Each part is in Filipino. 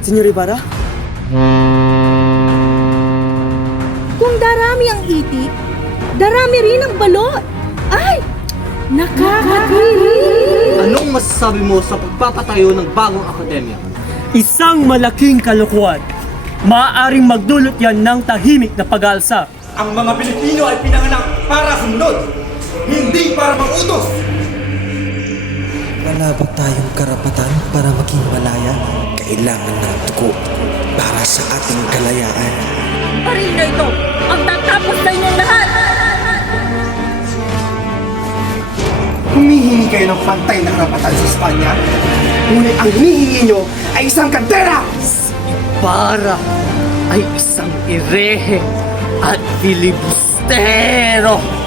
Senyor Ibarra? Kung darami ang itik, darami rin ang balot. Ay! Nakakakilig! Anong masasabi mo sa pagpapatayo ng bagong akademya? Isang malaking kalokohan. Maaaring magdulot yan ng tahimik na pag-alsa. Ang mga Pilipino ay pinanganak para sumunod, hindi para mangutos. Wala ba tayong karapatan para maging malaya? Kailangan ng dugo para sa ating kalayaan. Marino ito! Ang tatapos sa inyong lahat! Humihingi kayo ng pantay na karapatan sa Espanya, ngunit ang hinihingi nyo ay isang kandera! Para ay isang irehe at filibustero.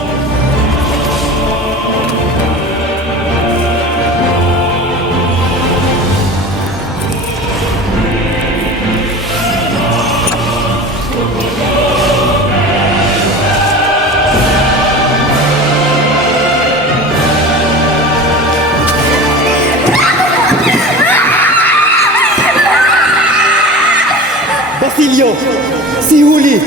Emilio, sí, Juli.